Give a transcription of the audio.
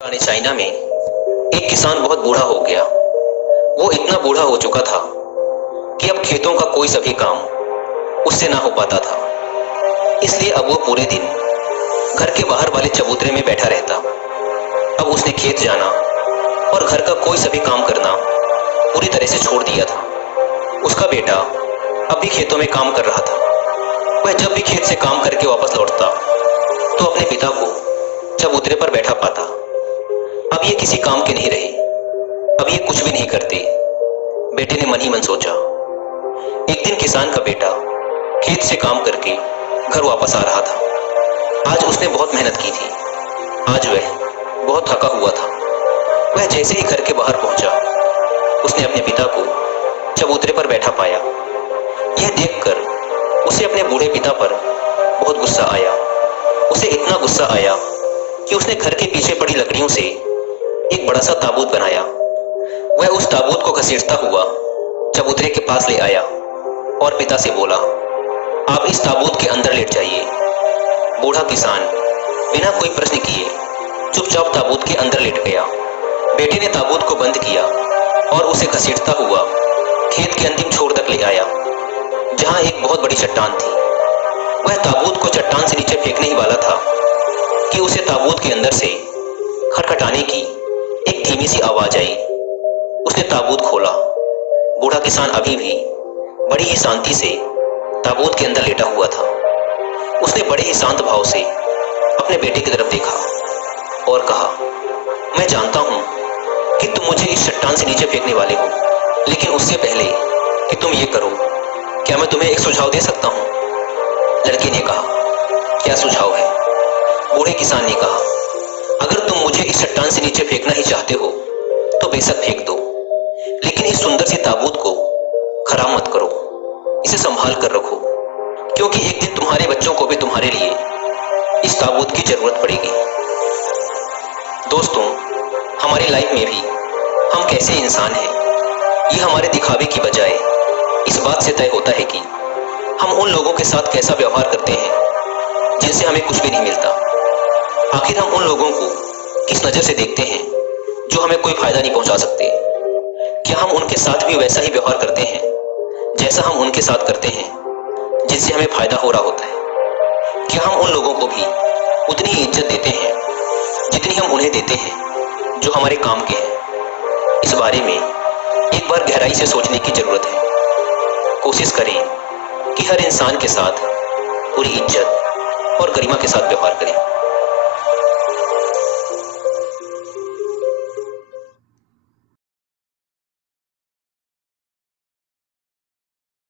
पुराने चाइना में एक किसान बहुत बूढ़ा हो गया। वो इतना बूढ़ा हो चुका था कि अब खेतों का कोई सभी काम उससे ना हो पाता था। इसलिए अब वो पूरे दिन घर के बाहर वाले चबूतरे में बैठा रहता। अब उसने खेत जाना और घर का कोई सभी काम करना पूरी तरह से छोड़ दिया था। उसका बेटा अब भी खेतों में काम कर रहा था। वह जब भी खेत से काम करके वापस लौटता तो अपने पिता को चबूतरे पर बैठा पाता। अब ये किसी काम के नहीं रहे, अब ये कुछ भी नहीं करते। बेटे ने मन ही मन सोचा। एक दिन किसान का बेटा खेत से काम करके घर वापस आ रहा था। आज उसने बहुत मेहनत की थी। आज वह बहुत थका हुआ था। वह जैसे ही घर के बाहर पहुंचा, उसने अपने पिता को चबूतरे पर बैठा पाया। यह देखकर उसे अपने बूढ़े पिता पर बहुत गुस्सा आया। उसे इतना गुस्सा आया कि उसने घर के पीछे पड़ी लकड़ियों से एक बड़ा सा ताबूत बनाया। वह उस ताबूत को घसीटता हुआ चबूतरे के पास ले आया और पिता से बोला, आप इस ताबूत के अंदर लेट जाइए। बूढ़ा किसान बिना कोई प्रश्न किए चुपचाप ताबूत के अंदर लेट गया। बेटे ने ताबूत को बंद किया और उसे घसीटता हुआ खेत के अंतिम छोर तक ले आया, जहां एक बहुत बड़ी चट्टान थी। वह ताबूत को चट्टान से नीचे फेंकने ही वाला था कि उसे ताबूत के अंदर से खटखटाने की एक धीमी सी आवाज आई। उसने ताबूत खोला। बूढ़ा किसान अभी भी बड़ी ही शांति से ताबूत के अंदर लेटा हुआ था। उसने बड़े ही शांत भाव से अपने बेटे की तरफ देखा और कहा, मैं जानता हूं कि तुम मुझे इस चट्टान से नीचे फेंकने वाले हो, लेकिन उससे पहले कि तुम ये करो, क्या मैं तुम्हें एक सुझाव दे सकता हूं? लड़के ने कहा, क्या सुझाव है? बूढ़े किसान ने कहा, अगर तुम मुझे इस चट्टान से नीचे फेंकना ही चाहते हो तो बेशक फेंक दो, लेकिन इस सुंदर सी ताबूत को खराब मत करो। इसे संभाल कर रखो, क्योंकि एक दिन तुम्हारे बच्चों को भी तुम्हारे लिए इस ताबूत की जरूरत पड़ेगी। दोस्तों, हमारी लाइफ में भी हम कैसे इंसान हैं, ये हमारे दिखावे की बजाय इस बात से तय होता है कि हम उन लोगों के साथ कैसा व्यवहार करते हैं जिनसे हमें कुछ भी नहीं मिलता। आखिर हम उन लोगों को किस नजर से देखते हैं जो हमें कोई फायदा नहीं पहुंचा सकते? क्या हम उनके साथ भी वैसा ही व्यवहार करते हैं जैसा हम उनके साथ करते हैं जिनसे हमें फायदा हो रहा होता है? क्या हम उन लोगों को भी उतनी ही इज्जत देते हैं जितनी हम उन्हें देते हैं जो हमारे काम के हैं? इस बारे में एक बार गहराई से सोचने की जरूरत है। कोशिश करें कि हर इंसान के साथ पूरी इज्जत और गरिमा के साथ व्यवहार करें।